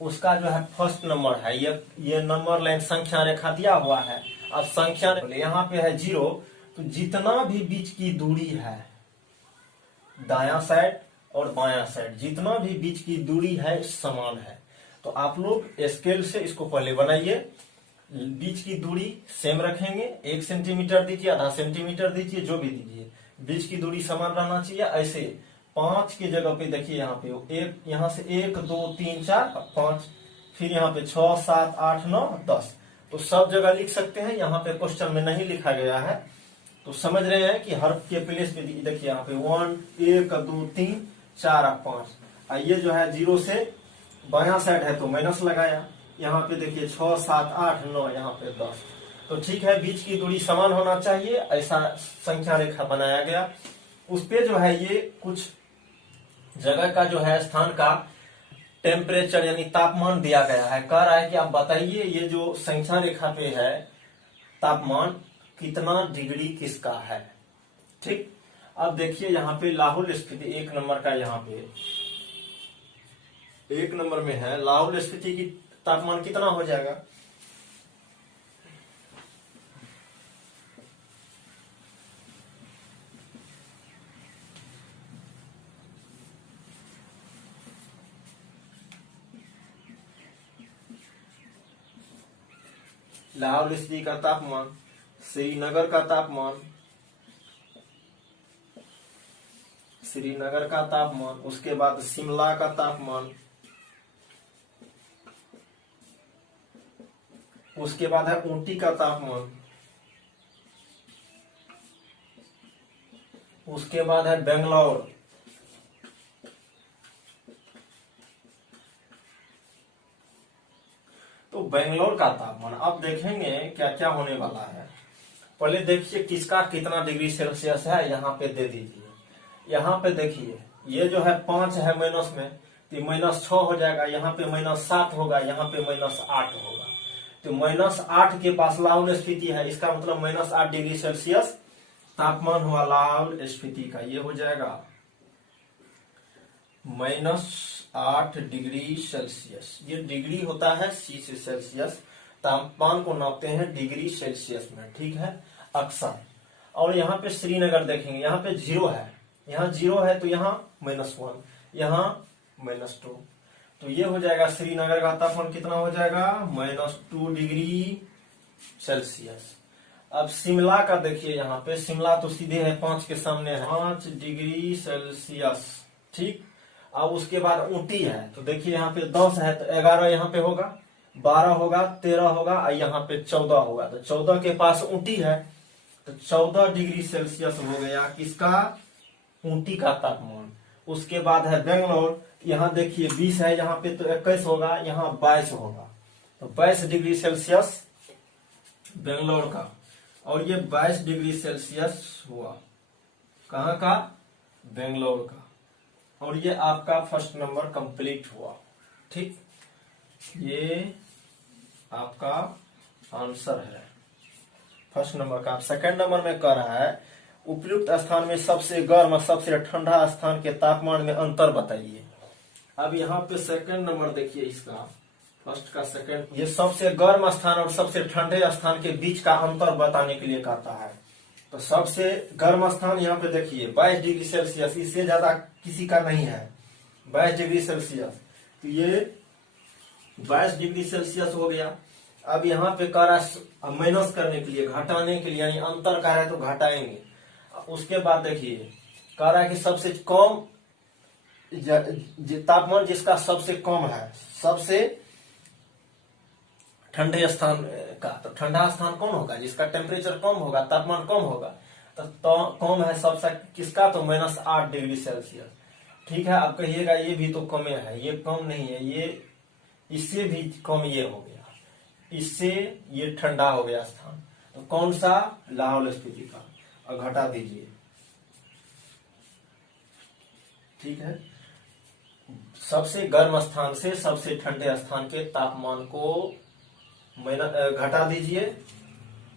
उसका जो है फर्स्ट नंबर है, ये नंबर लाइन संख्या रेखा दिया हुआ है। अब संख्या यहाँ पे है 0, तो जितना भी बीच की दूरी है दायां साइड और बायां साइड, जितना भी बीच की दूरी है समान है। तो आप लोग स्केल से इसको पहले बनाइए, बीच की दूरी सेम रखेंगे, 1 सेंटीमीटर दीजिए, आधा सेंटीमीटर दीजिए, जो भी दीजिए, बीच की दूरी समान रहना चाहिए। ऐसे 5 की जगह पे देखिए यहाँ पे एक, यहाँ से 1 2 3 4 5, फिर यहाँ पे 6 7 8 9 10, तो सब जगह लिख सकते हैं। यहाँ पे क्वेश्चन में नहीं लिखा गया है, तो समझ रहे हैं कि हर के प्लेस पे देखिए यहाँ पे 1 2 3 4 5। ये जो है 0 से बायां साइड है तो माइनस लगाया, यहाँ पे देखिए 6 7 8 9, यहाँ पे 10। तो ठीक है, बीच की दूरी समान होना चाहिए, ऐसा संख्या रेखा बनाया गया। उस पे जो है ये कुछ जगह का जो है स्थान का टेम्परेचर यानी तापमान दिया गया है। कह रहा है कि आप बताइए ये जो संख्या रेखा पे है तापमान कितना डिग्री किसका है। ठीक, अब देखिए यहाँ पे लाहौल स्पीति 1 नंबर का, यहाँ पे 1 नंबर में है लाहौल स्पीति की तापमान कितना हो जाएगा। लाहौल स्पीति का तापमान, श्रीनगर का तापमान, श्रीनगर का तापमान, उसके बाद शिमला का तापमान, उसके बाद है ऊटी का तापमान, उसके बाद है बेंगलोर, तो बेंगलोर का तापमान। अब देखेंगे क्या क्या होने वाला है। पहले देखिए किसका कितना डिग्री सेल्सियस है, यहाँ पे दे दीजिए। यहाँ पे देखिए ये जो है 5 है माइनस में, तो -6 हो जाएगा, यहाँ पे -7 होगा, यहाँ पे -8 होगा। तो -8 के पास लाहौल स्पीति है, इसका मतलब -8 डिग्री सेल्सियस तापमान हुआ लाहौल स्पीति का। ये हो जाएगा -8 डिग्री सेल्सियस। ये डिग्री होता है सी से सेल्सियस, तापमान को नापते हैं डिग्री सेल्सियस में, ठीक है अक्सर। और यहाँ पे श्रीनगर देखेंगे, यहाँ पे 0 है, यहाँ 0 है तो यहाँ -1, यहाँ -2, तो ये हो जाएगा श्रीनगर का तापमान कितना हो जाएगा -2 डिग्री सेल्सियस। अब शिमला का देखिए, यहाँ पे शिमला तो सीधे है 5 के सामने है, 5 डिग्री सेल्सियस। ठीक, अब उसके बाद ऊटी है, तो देखिए यहाँ पे 10 है तो 11 यहाँ पे होगा, 12 होगा, 13 होगा, और यहाँ पे 14 होगा। तो 14 के पास ऊटी है, तो 14 डिग्री सेल्सियस हो गया किसका, ऊटी का तापमान। उसके बाद है बेंगलोर, यहाँ देखिए 20 है, यहाँ पे तो 21 होगा, यहाँ 22 होगा, तो 22 डिग्री सेल्सियस बेंगलोर का। और ये 22 डिग्री सेल्सियस हुआ कहाँ का, बेंगलोर का। और ये आपका फर्स्ट नंबर कंप्लीट हुआ। ठीक, ये आपका आंसर है फर्स्ट नंबर का। सेकंड नंबर में कह रहा है उपयुक्त स्थान में सबसे गर्म और सबसे ठंडा स्थान के तापमान में अंतर बताइए। अब यहाँ पे सेकंड नंबर देखिए इसका, फर्स्ट का सेकंड, ये सबसे गर्म स्थान और सबसे ठंडे स्थान के बीच का अंतर बताने के लिए कहता है। तो सबसे गर्म स्थान यहाँ पे देखिए 22 डिग्री सेल्सियस, इससे ज्यादा किसी का नहीं है 22 डिग्री सेल्सियस, तो ये 22 डिग्री सेल्सियस हो गया। अब यहाँ पे कह रहा है माइनस करने के लिए, घटाने के लिए, यानी अंतर कह रहा है तो घटाएंगे। उसके बाद देखिए कह रहा है कि सबसे कम तापमान जिसका सबसे कम है, सबसे ठंडे स्थान का, तो ठंडा स्थान कौन होगा, जिसका टेम्परेचर कम होगा, तापमान कम होगा, तो कम है सबसे किसका, तो -8 डिग्री सेल्सियस। ठीक है, आप कहिएगा ये भी तो कम है, ये कम नहीं है, ये इससे भी कम ये हो गया, इससे ये ठंडा हो गया स्थान। तो कौन सा, लाहौल स्पीति का, और घटा दीजिए। ठीक है, सबसे गर्म स्थान से सबसे ठंडे स्थान के तापमान को घटा दीजिए,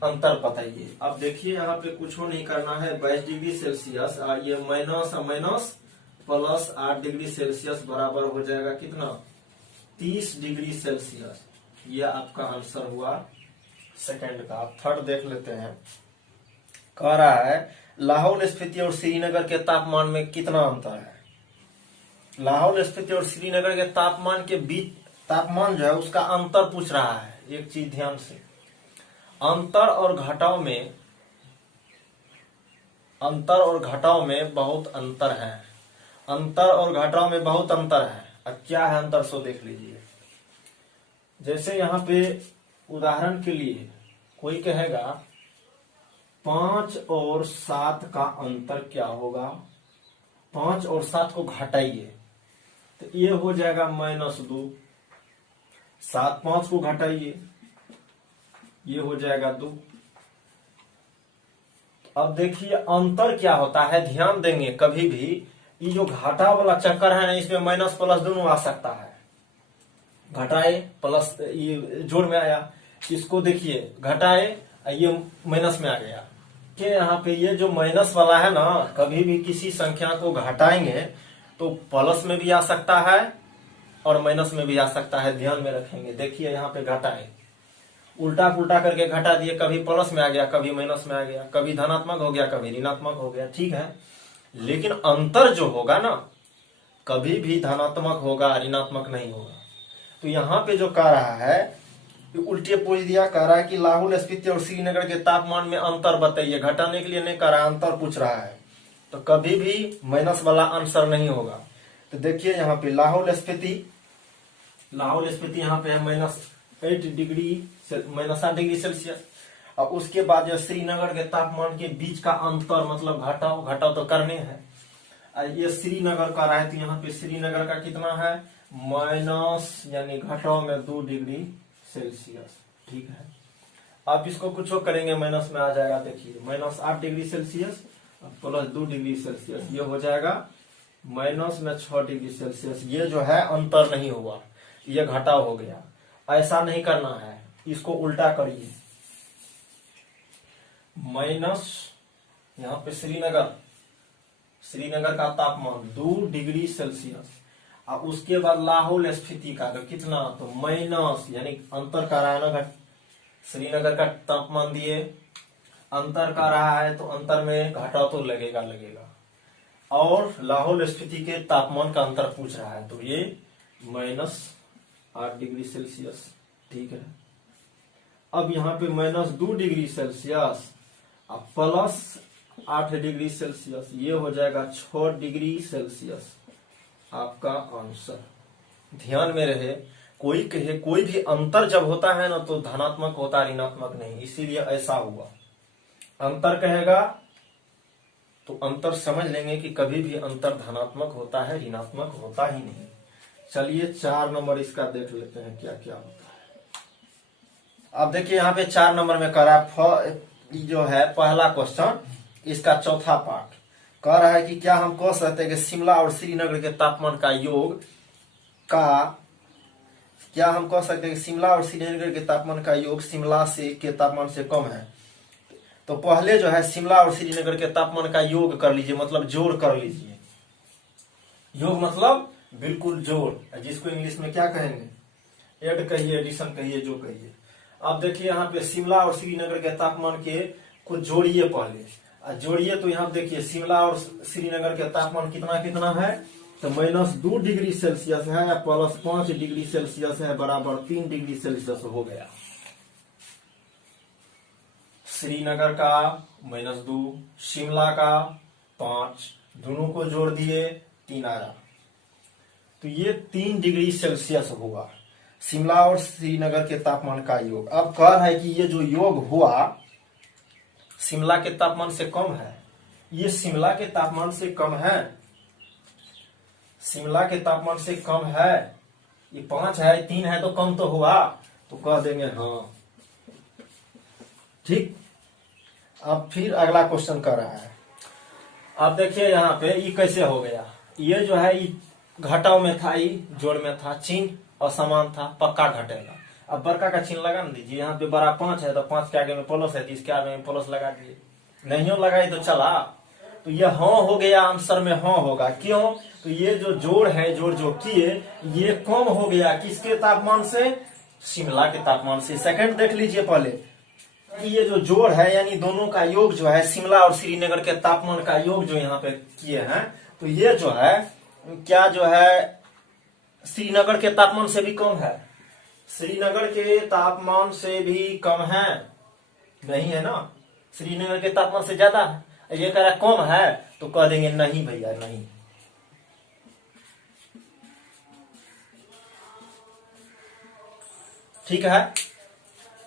अंतर बताइए। अब देखिए यहाँ पे कुछ नहीं करना है, 22 डिग्री सेल्सियस, ये माइनस माइनस +8 डिग्री सेल्सियस बराबर हो जाएगा कितना, 30 डिग्री सेल्सियस। यह आपका आंसर हुआ सेकंड का। आप थर्ड देख लेते हैं। कह रहा है लाहौल स्फीति और श्रीनगर के तापमान में कितना अंतर है। लाहौल स्फीति और श्रीनगर के तापमान के बीच, तापमान जो है उसका अंतर पूछ रहा है। एक चीज ध्यान से, अंतर और घटाव में बहुत अंतर है। अंतर और घटाव में बहुत अंतर है। अब क्या है अंतर, सो देख लीजिए। जैसे यहाँ पे उदाहरण के लिए कोई कहेगा 5 और 7 का अंतर क्या होगा, 5 और 7 को घटाइए तो ये हो जाएगा -2। 7 5 को घटाइए, ये हो जाएगा 2। अब देखिए अंतर क्या होता है, ध्यान देंगे कभी भी ये जो घटा वाला चक्कर है ना, इसमें माइनस प्लस दोनों आ सकता है। घटाए प्लस, ये जोड़ में आया, इसको देखिए घटाए ये माइनस में आ गया। कि यहाँ पे ये जो माइनस वाला है ना, कभी भी किसी संख्या को घटाएंगे तो प्लस में भी आ सकता है और माइनस में भी आ सकता है। ध्यान में रखेंगे। देखिए यहाँ पे घटाए, उल्टा पुल्टा करके घटा दिए, कभी प्लस में आ गया, कभी माइनस में आ गया, कभी धनात्मक हो गया, कभी ऋणात्मक हो गया। ठीक है, लेकिन अंतर जो होगा ना, कभी भी धनात्मक होगा, ऋणात्मक नहीं होगा। तो यहाँ पे जो कह रहा है उल्टे पूछ दिया, कह रहा है कि लाहौल स्फीति और श्रीनगर के तापमान में अंतर बताइए। घटाने के लिए नहीं कह रहा, अंतर पूछ रहा है, तो कभी भी माइनस वाला आंसर नहीं होगा। तो देखिए यहाँ पे लाहौल स्फीति यहाँ पे है -8 डिग्री सेल्सियस। और उसके बाद जो श्रीनगर के तापमान के बीच का अंतर, मतलब घटाव तो करने हैं। ये श्रीनगर का रहा है, तो यहाँ पे श्रीनगर का कितना है, माइनस यानी घटाव में 2 डिग्री सेल्सियस। ठीक है, आप इसको कुछ करेंगे माइनस में आ जाएगा। देखिए -8 degree Celsius plus 2 degree Celsius, ये हो जाएगा -6 डिग्री सेल्सियस। ये जो है अंतर नहीं हुआ, ये घटाव हो गया। ऐसा नहीं करना है, इसको उल्टा करिए। माइनस यहाँ पे श्रीनगर का तापमान 2 डिग्री सेल्सियस, और उसके बाद लाहौल स्फीति का तो कितना, तो माइनस यानी अंतर कर रहा है ना, श्रीनगर का तापमान दिए, अंतर कर रहा है तो अंतर में घटाव तो लगेगा। और लाहौल स्फीति के तापमान का अंतर पूछ रहा है, तो ये -8 डिग्री सेल्सियस। ठीक है, अब यहाँ पे -2 डिग्री सेल्सियस और +8 डिग्री सेल्सियस, ये हो जाएगा 6 डिग्री सेल्सियस आपका आंसर। ध्यान में रहे, कोई कहे कोई भी अंतर जब होता है ना तो धनात्मक होता है, ऋणात्मक नहीं, इसीलिए ऐसा हुआ। अंतर कहेगा तो अंतर समझ लेंगे कि कभी भी अंतर धनात्मक होता है, ऋणात्मक होता ही नहीं। चलिए 4 नंबर इसका देख लेते हैं क्या क्या होता है। अब देखिए यहाँ पे 4 नंबर में कह रहा है, जो है पहला क्वेश्चन, इसका चौथा पार्ट कह रहा है कि क्या हम कह सकते हैं कि शिमला और श्रीनगर के तापमान का योग शिमला और श्रीनगर के तापमान का योग शिमला के तापमान से कम है। तो पहले जो है शिमला और श्रीनगर के तापमान का योग कर लीजिए, मतलब जोड़ कर लीजिए। योग मतलब बिल्कुल जोड़, जिसको इंग्लिश में क्या कहेंगे, एड कहिए, एडिशन कहिए, जो कहिए। अब देखिए यहाँ पे शिमला और श्रीनगर के तापमान के को जोड़िए पहले, जोड़िए तो यहाँ देखिए शिमला और श्रीनगर के तापमान कितना है, तो -2 डिग्री सेल्सियस है या +5 डिग्री सेल्सियस है, बराबर 3 डिग्री सेल्सियस हो गया। श्रीनगर का -2, शिमला का 5, दोनों को जोड़ दिए 3 आया, तो ये 3 डिग्री सेल्सियस होगा शिमला और श्रीनगर के तापमान का योग। अब कह रहा है कि ये जो योग हुआ शिमला के तापमान से कम है, ये शिमला के तापमान से कम है, शिमला के तापमान से कम है, ये 5 है, 3 है, तो कम तो हुआ, तो कह देंगे हाँ। ठीक, अब फिर अगला क्वेश्चन कर रहा है। अब देखिए यहाँ पे ये कैसे हो गया, ये जो है ये घटाव में था, ये जोड़ में था, चिन्ह असमान था, पक्का घटेगा। अब बड़का का चिन्ह लगा ना दीजिए, यहाँ पे बड़ा 5 है तो 5 के आगे में प्लस है, तो इसके आगे में प्लस लगा दिए, नहीं लगाई तो चला। तो तो ये हाँ हो गया, आंसर में हाँ होगा। क्यों? तो ये जो जोड़ है, जोड़ जो किए, ये कम हो गया किसके तापमान से? शिमला के तापमान से। सेकंड देख लीजिए पहले, ये जो जोड़ है यानी दोनों का योग जो है, शिमला और श्रीनगर के तापमान का योग जो यहाँ पे किए हैं, तो ये जो है क्या जो है श्रीनगर के तापमान से भी कम है? श्रीनगर के तापमान से भी कम है? नहीं है ना, श्रीनगर के तापमान से ज्यादा है। ये कह रहा कम है तो कह देंगे नहीं भैया नहीं। ठीक है,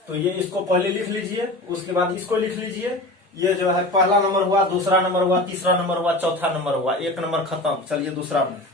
तो ये इसको पहले लिख लीजिए, उसके बाद इसको लिख लीजिए। ये जो है पहला नंबर हुआ, दूसरा नंबर हुआ, तीसरा नंबर हुआ, चौथा नंबर हुआ, एक नंबर खत्म। चलिए दूसरा नंबर।